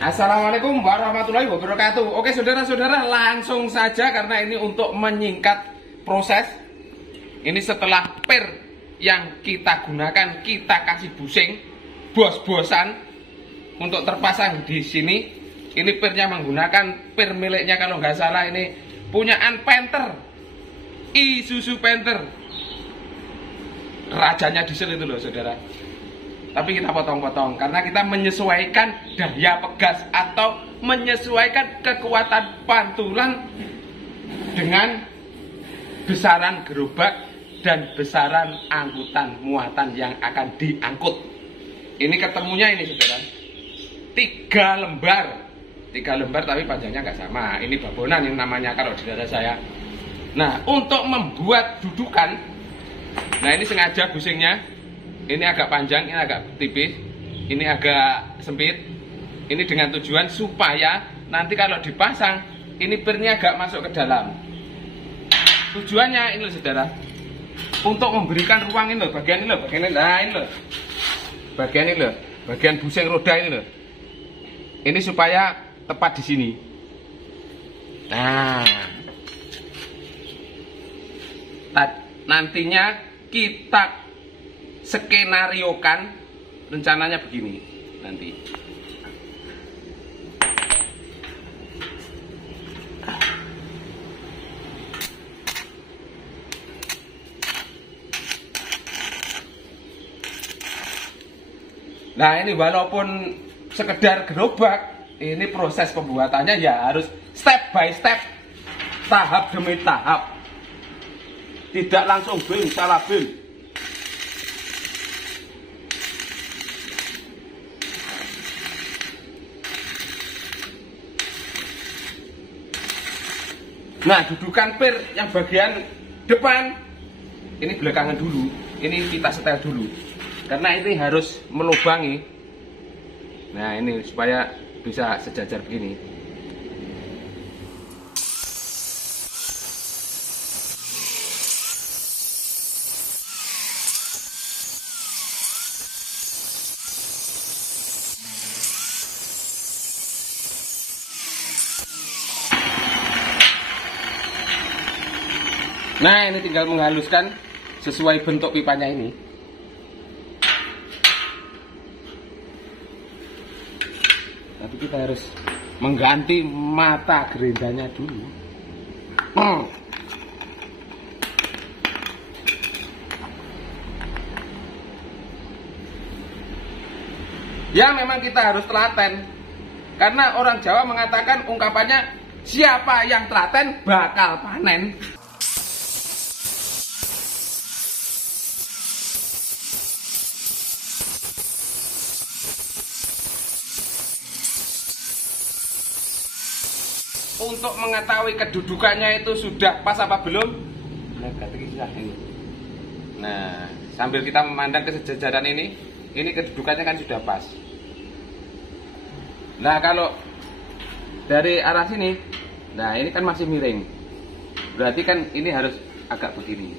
Assalamualaikum warahmatullahi wabarakatuh. Oke saudara-saudara, langsung saja karena ini untuk menyingkat proses. Ini setelah per yang kita gunakan kita kasih busing bos-bosan untuk terpasang di sini. Ini pernya menggunakan per miliknya kalau nggak salah ini punyaan Panther, Isuzu Panther. Rajanya diesel itu loh saudara. Tapi kita potong-potong karena kita menyesuaikan daya pegas atau menyesuaikan kekuatan pantulan dengan besaran gerobak dan besaran angkutan muatan yang akan diangkut. Ini ketemunya ini saudara 3 lembar 3 lembar tapi panjangnya nggak sama. Ini babonan yang namanya kalau di daerah saya. Nah untuk membuat dudukan, nah ini sengaja busingnya ini agak panjang, ini agak tipis, ini agak sempit. Ini dengan tujuan supaya nanti kalau dipasang, ini pernya agak masuk ke dalam. Tujuannya ini loh saudara, untuk memberikan ruang ini loh, bagian ini loh, bagian ini, nah ini loh, bagian ini loh, bagian busing roda ini loh. Ini supaya tepat di sini. Nah, nantinya kita skenariokan rencananya begini nanti. Nah ini walaupun sekedar gerobak, ini proses pembuatannya ya harus step by step, tahap demi tahap, tidak langsung bim salah bim. Nah dudukan per yang bagian depan ini belakangan dulu, ini kita setel dulu karena ini harus melubangi. Nah ini supaya bisa sejajar begini. Nah ini tinggal menghaluskan sesuai bentuk pipanya ini. Tapi kita harus mengganti mata gerendanya dulu. Ya memang kita harus telaten. Karena orang Jawa mengatakan ungkapannya siapa yang telaten bakal panen. Untuk mengetahui kedudukannya itu sudah pas apa belum. Nah sambil kita memandang kesejajaran ini kedudukannya kan sudah pas. Nah kalau dari arah sini, nah ini kan masih miring, berarti kan ini harus agak begini.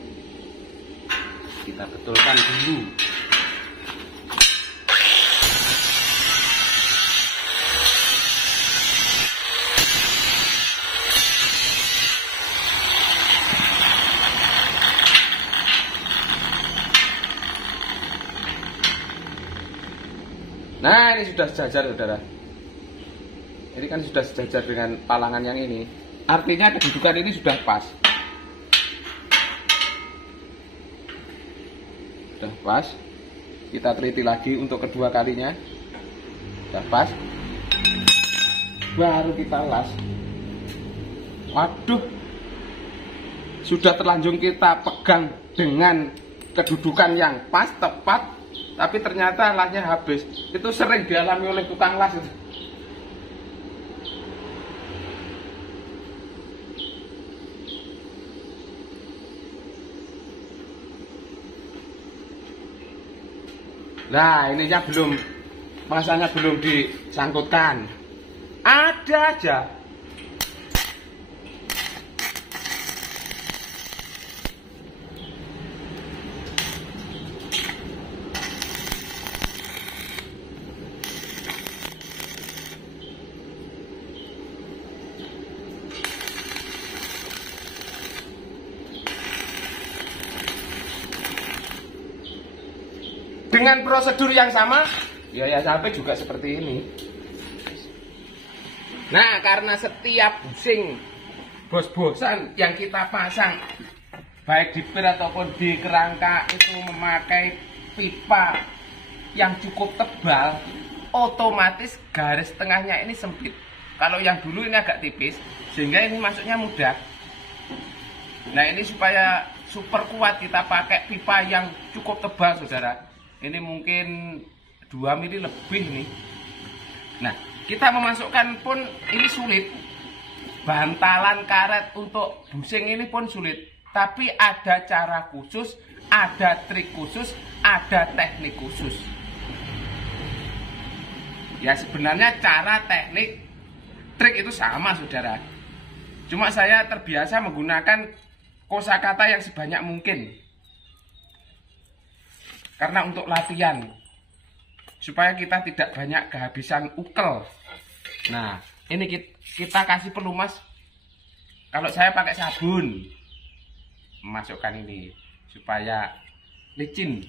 Kita betulkan dulu. Nah ini sudah sejajar saudara. Ini kan sudah sejajar dengan palangan yang ini. Artinya kedudukan ini sudah pas. Sudah pas. Kita teliti lagi untuk kedua kalinya. Sudah pas. Baru kita las. Waduh, sudah terlanjur kita pegang dengan kedudukan yang pas, tepat. Tapi ternyata lasnya habis. Itu sering dialami oleh tukang las. Nah ininya belum, masanya belum disangkutkan. Ada aja. dengan prosedur yang sama, ya sampai juga seperti ini. Nah, karena setiap busing bos-bosan yang kita pasang, baik di pir ataupun di kerangka itu memakai pipa yang cukup tebal, otomatis garis tengahnya ini sempit. Kalau yang dulu ini agak tipis, sehingga ini masuknya mudah. Nah, ini supaya super kuat kita pakai pipa yang cukup tebal, saudara. Ini mungkin 2 mili lebih nih. Nah, kita memasukkan pun ini sulit. Bantalan karet untuk busing ini pun sulit. Tapi ada cara khusus, ada trik khusus, ada teknik khusus. Ya sebenarnya cara, teknik, trik itu sama, saudara. Cuma saya terbiasa menggunakan kosakata yang sebanyak mungkin. Karena untuk latihan, supaya kita tidak banyak kehabisan ukel. Nah, ini kita kasih pelumas. Kalau saya pakai sabun, masukkan ini supaya licin.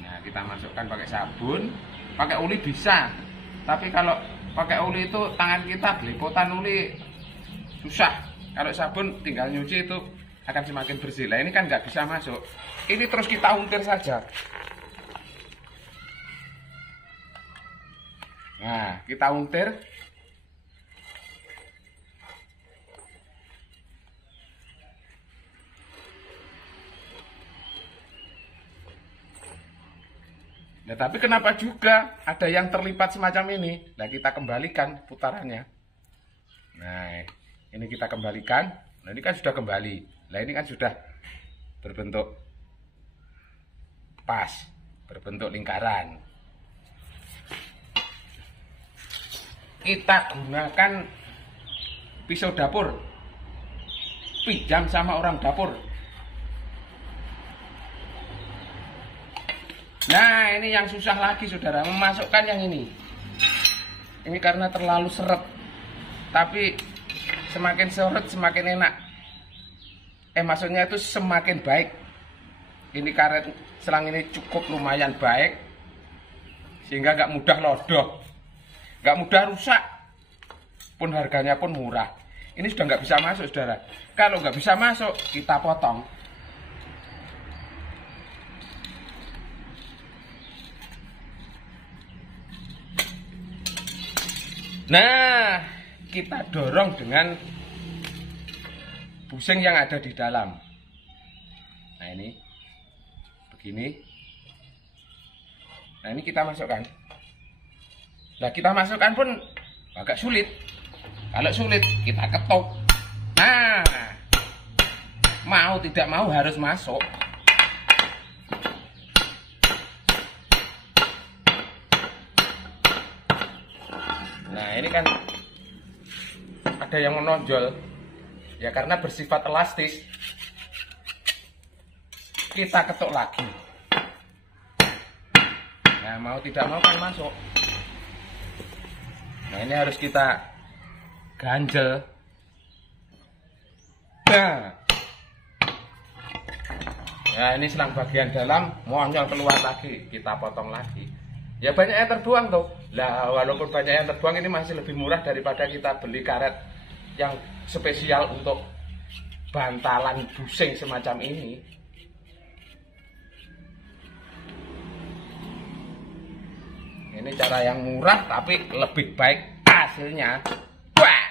Nah, kita masukkan pakai sabun, pakai uli bisa. Tapi kalau pakai uli itu tangan kita belepotan uli susah. Kalau sabun tinggal nyuci itu akan semakin bersih. Lah ini kan nggak bisa masuk. Ini terus kita untir saja. Nah, kita untir. Nah, tapi kenapa juga ada yang terlipat semacam ini? Nah, kita kembalikan putarannya. Nah, ini kita kembalikan. Nah, ini kan sudah kembali. Nah, ini kan sudah berbentuk pas, berbentuk lingkaran. Kita gunakan pisau dapur. Pinjam sama orang dapur. Nah, ini yang susah lagi, saudara, memasukkan yang ini. Ini karena terlalu seret. Tapi semakin seret semakin enak. Maksudnya itu semakin baik. Ini karet selang ini cukup lumayan baik, sehingga gak mudah lodoh, gak mudah rusak, pun harganya pun murah. Ini sudah nggak bisa masuk, saudara. Kalau nggak bisa masuk, kita potong. Nah, kita dorong dengan busing yang ada di dalam. Nah, ini begini. Nah, ini kita masukkan. Nah, kita masukkan pun agak sulit. Kalau sulit, kita ketuk. Nah, mau tidak mau harus masuk. Nah, ini kan ada yang menonjol. Ya karena bersifat elastis. Kita ketuk lagi. Nah, mau tidak mau kan masuk. Nah, ini harus kita ganjel. Nah, ini selang bagian dalam monyol keluar lagi, kita potong lagi. Ya banyak yang terbuang tuh. Lah, walaupun banyak yang terbuang, ini masih lebih murah daripada kita beli karet yang spesial untuk bantalan busing semacam ini. Ini cara yang murah tapi lebih baik hasilnya. Wah,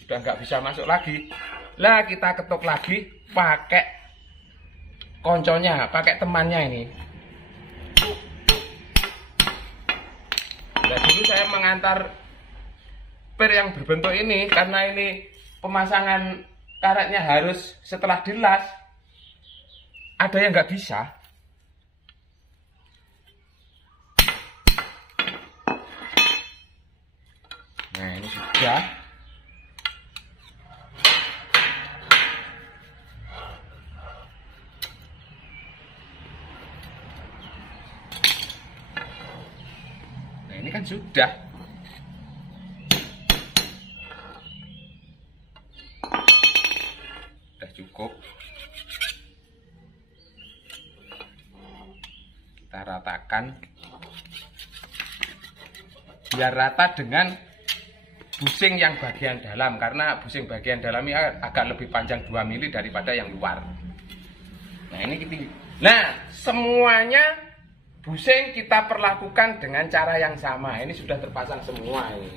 sudah nggak bisa masuk lagi. Lah, kita ketuk lagi pakai konconya, pakai temannya ini. Nah, dulu saya mengantar pir yang berbentuk ini karena ini pemasangan karetnya harus setelah dilas. Ada yang nggak bisa. Nah, ini sudah. Nah, ini kan sudah. Sudah cukup. kita ratakan biar rata dengan busing yang bagian dalam, karena busing bagian dalam ini agak lebih panjang 2 mili daripada yang luar. Nah ini semuanya busing kita perlakukan dengan cara yang sama. Ini sudah terpasang semua ini.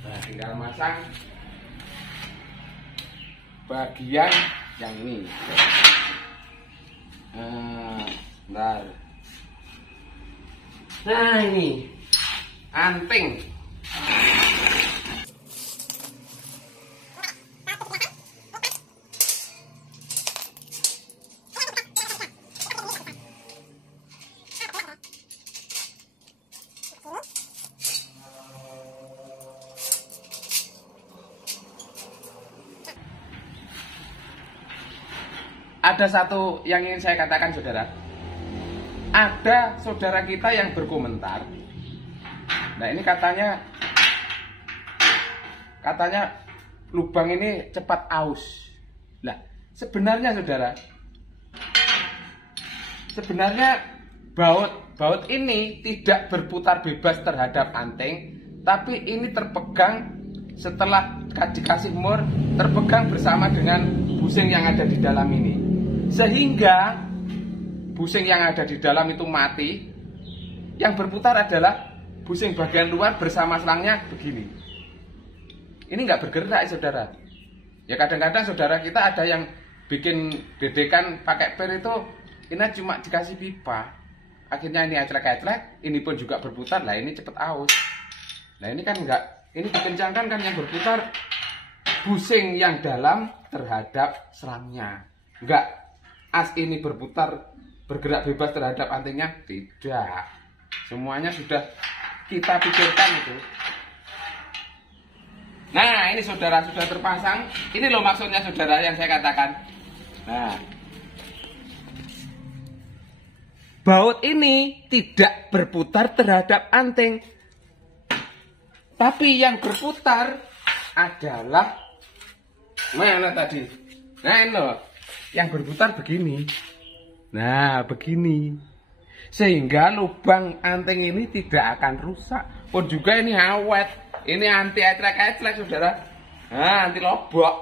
Nah tinggal masang bagian yang ini. Bentar. Nah ini anting. Ada satu yang ingin saya katakan, saudara. Ada saudara kita yang berkomentar. Nah ini katanya lubang ini cepat aus. Nah sebenarnya saudara, baut ini tidak berputar bebas terhadap anting, tapi ini terpegang setelah dikasih mur, terpegang bersama dengan busing yang ada di dalam ini. Sehingga busing yang ada di dalam itu mati. Yang berputar adalah busing bagian luar bersama selangnya begini. Ini nggak bergerak, saudara. Ya kadang-kadang saudara kita ada yang bikin dedekan pakai per itu, ini cuma dikasih pipa. Akhirnya ini eclek-eclek, ini pun juga berputar. Lah ini cepet aus. Nah ini kan enggak, ini dikencangkan kan yang berputar busing yang dalam terhadap selangnya. Enggak. As ini bergerak bebas terhadap antingnya, tidak. Semuanya sudah kita pikirkan itu. Nah ini saudara sudah terpasang. Ini loh maksudnya saudara yang saya katakan. Nah baut ini tidak berputar terhadap anting, tapi yang berputar adalah mana tadi? Nah ini loh, yang berputar begini. Nah begini, sehingga lubang anting ini tidak akan rusak. Pun juga ini awet, ini anti eclek-eclek saudara. Nah anti lobok.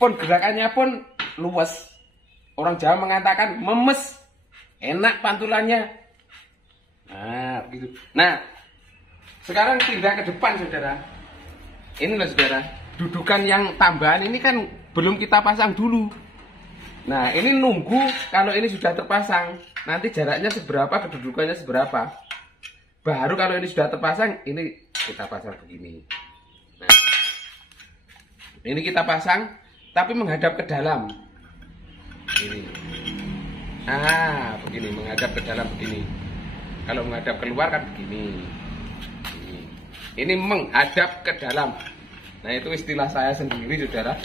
Pun gerakannya pun luwes. Orang Jawa mengatakan memes, enak pantulannya. Nah begitu. Nah sekarang pindah ke depan saudara. Ini loh saudara, dudukan yang tambahan ini kan belum kita pasang dulu. Nah ini nunggu kalau ini sudah terpasang, nanti jaraknya seberapa, kedudukannya seberapa. Baru kalau ini sudah terpasang, ini kita pasang begini. Nah ini kita pasang tapi menghadap ke dalam. Ini begini, menghadap ke dalam begini. Kalau menghadap keluar kan begini. Ini menghadap ke dalam. Nah itu istilah saya sendiri saudara.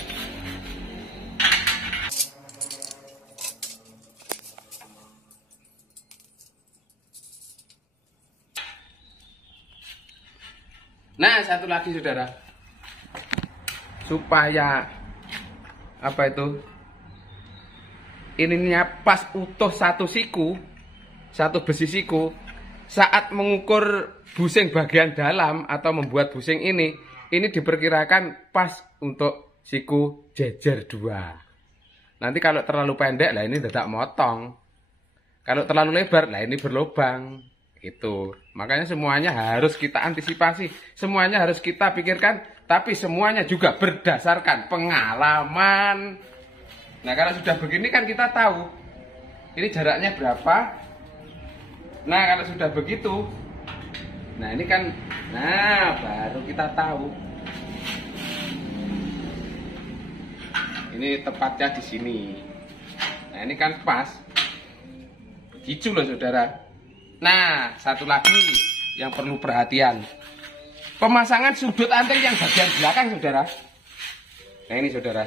Nah satu lagi saudara, supaya apa itu, ininya pas utuh satu siku, satu besi siku, saat mengukur busing bagian dalam atau membuat busing ini diperkirakan pas untuk siku jejer 2. Nanti kalau terlalu pendek lah ini tidak motong, kalau terlalu lebar lah ini berlubang. Itu makanya semuanya harus kita antisipasi, semuanya harus kita pikirkan, tapi semuanya juga berdasarkan pengalaman. Nah kalau sudah begini kan kita tahu ini jaraknya berapa. Nah kalau sudah begitu, nah ini kan, nah baru kita tahu ini tepatnya di sini. Nah ini kan pas begitu loh saudara. Nah satu lagi yang perlu perhatian, pemasangan sudut anting yang bagian belakang saudara. Nah ini saudara,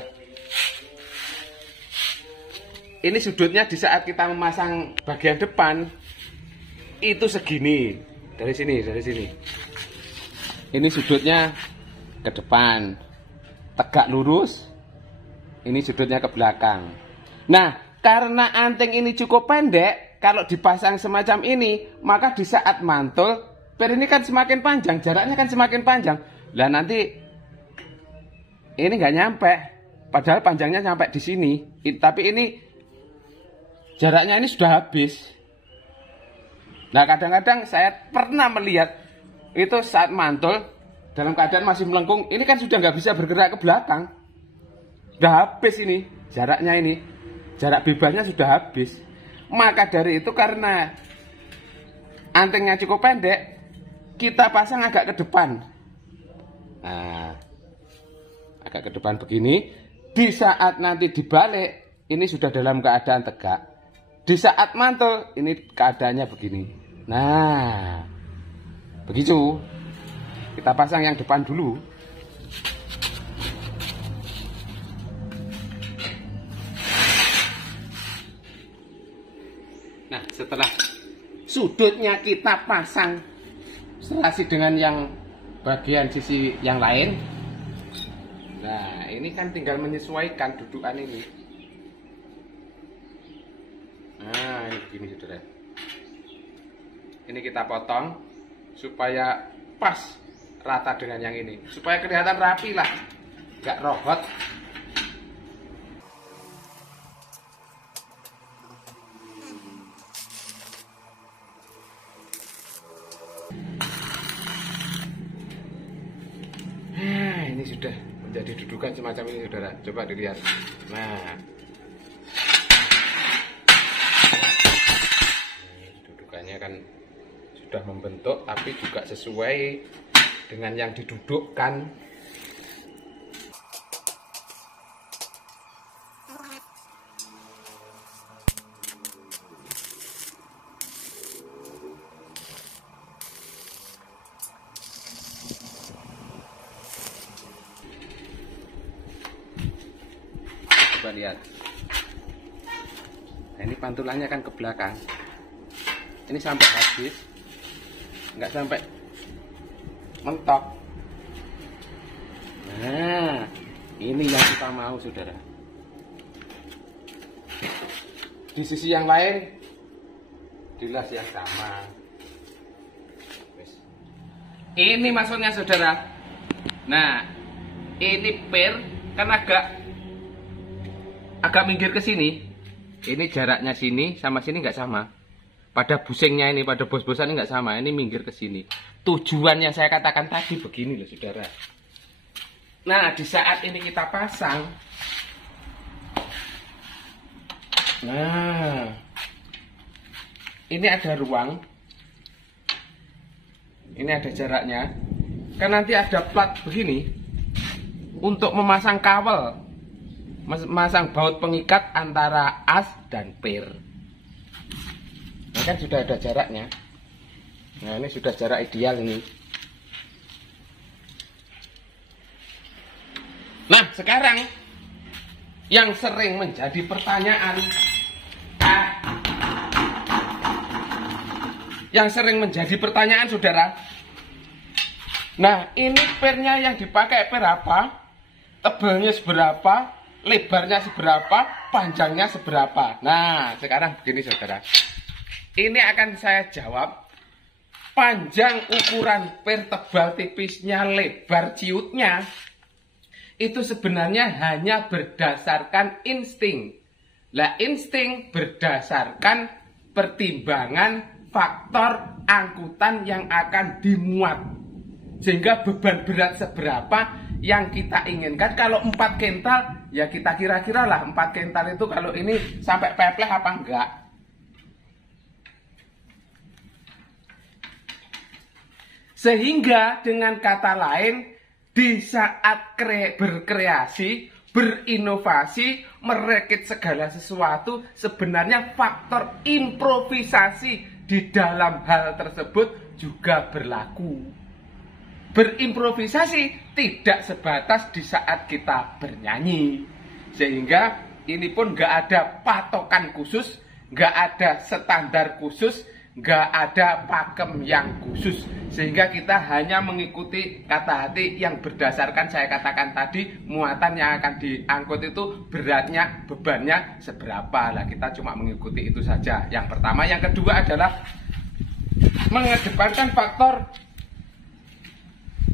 ini sudutnya di saat kita memasang bagian depan itu segini, dari sini. Ini sudutnya ke depan, tegak lurus. Ini sudutnya ke belakang. Nah karena anting ini cukup pendek, kalau dipasang semacam ini, maka di saat mantul, per ini kan semakin panjang, jaraknya kan semakin panjang. Lah nanti ini nggak nyampe, padahal panjangnya sampai di sini. Tapi ini jaraknya ini sudah habis. Nah kadang-kadang saya pernah melihat itu saat mantul dalam keadaan masih melengkung, ini kan sudah nggak bisa bergerak ke belakang. Sudah habis ini jaraknya ini. Jarak bebasnya sudah habis. Maka dari itu karena antingnya cukup pendek, kita pasang agak ke depan. Nah, agak ke depan begini. Di saat nanti dibalik, ini sudah dalam keadaan tegak. Di saat mantul, ini keadaannya begini. Nah, begitu. Kita pasang yang depan dulu. Nah, setelah sudutnya kita pasang selasi dengan yang bagian sisi yang lain. Nah, ini kan tinggal menyesuaikan dudukan ini. Nah, ini begini saudara. Ini kita potong supaya pas rata dengan yang ini, supaya kelihatan rapi lah, nggak rohot. Nah, ini sudah menjadi dudukan semacam ini saudara. Coba dilihat. Nah, dudukannya kan sudah membentuk, tapi juga sesuai dengan yang didudukkan. Coba lihat. Nah, ini pantulannya kan ke belakang. Ini sampai habis, nggak sampai mentok. Nah, ini yang kita mau saudara. Di sisi yang lain, dilas yang sama. Ini maksudnya saudara. Nah, ini per kan agak minggir ke sini. Ini jaraknya sini sama sini nggak sama. Pada busingnya ini, pada bos-bosan ini nggak sama. Ini minggir ke sini. Tujuan yang saya katakan tadi begini loh saudara. Nah, di saat ini kita pasang. Nah, ini ada ruang. Ini ada jaraknya. Kan nanti ada plat begini untuk memasang kawal, memasang baut pengikat antara as dan per. Ini kan sudah ada jaraknya. Nah, ini sudah jarak ideal ini. Nah, sekarang yang sering menjadi pertanyaan, saudara. Nah, ini pernya yang dipakai per apa? Tebalnya seberapa? Lebarnya seberapa? Panjangnya seberapa? Nah, sekarang begini saudara. Ini akan saya jawab. Panjang ukuran per, tebal tipisnya, lebar ciutnya, itu sebenarnya hanya berdasarkan insting. Lah, insting berdasarkan pertimbangan faktor angkutan yang akan dimuat. Sehingga beban berat seberapa yang kita inginkan. Kalau 4 kental, ya kita kira-kira lah 4 kental itu kalau ini sampai pepleh apa enggak. Sehingga dengan kata lain, di saat berkreasi, berinovasi, merakit segala sesuatu, sebenarnya faktor improvisasi di dalam hal tersebut juga berlaku. Berimprovisasi tidak sebatas di saat kita bernyanyi. Sehingga ini pun nggak ada patokan khusus, nggak ada standar khusus, nggak ada pakem yang khusus, sehingga kita hanya mengikuti kata hati yang berdasarkan saya katakan tadi, muatan yang akan diangkut itu beratnya, bebannya seberapa lah, kita cuma mengikuti itu saja. Yang pertama. Yang kedua adalah mengedepankan faktor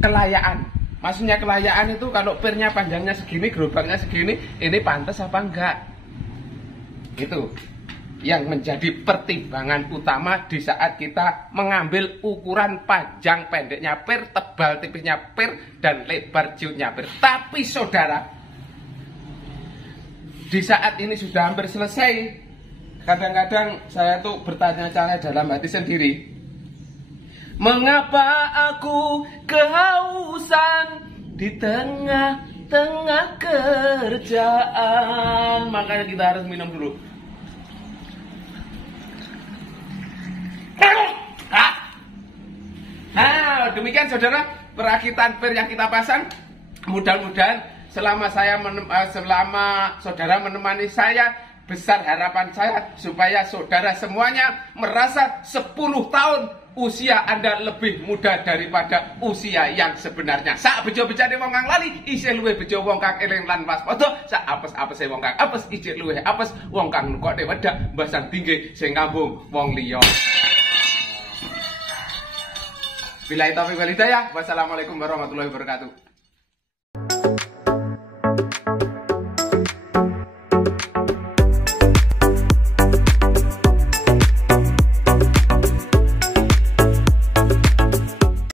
kelayaan. Maksudnya kelayaan itu kalau pirnya panjangnya segini, gerobaknya segini, ini pantas apa enggak? Itu yang menjadi pertimbangan utama di saat kita mengambil ukuran panjang pendeknya pir, tebal tipisnya pir, dan lebar jiutnya pir. Tapi saudara, di saat ini sudah hampir selesai, kadang-kadang saya tuh bertanya-tanya dalam hati sendiri, mengapa aku kehausan di tengah-tengah kerjaan? Makanya kita harus minum dulu. Nah, demikian saudara perakitan pir yang kita pasang. Mudah-mudahan selama saudara menemani saya, besar harapan saya supaya saudara semuanya merasa 10 tahun usia Anda lebih muda daripada usia yang sebenarnya. Sak bejo-bejo wong kang lali, isih luwih bejo wong kang eling lan waspada. Sak apes-apese wong kang apes, isih luwih apes wong kang nukote wedak mbasang tinggi sing ngambung wong liya. Billahi taufiq wal hidayah. Wassalamualaikum warahmatullahi wabarakatuh.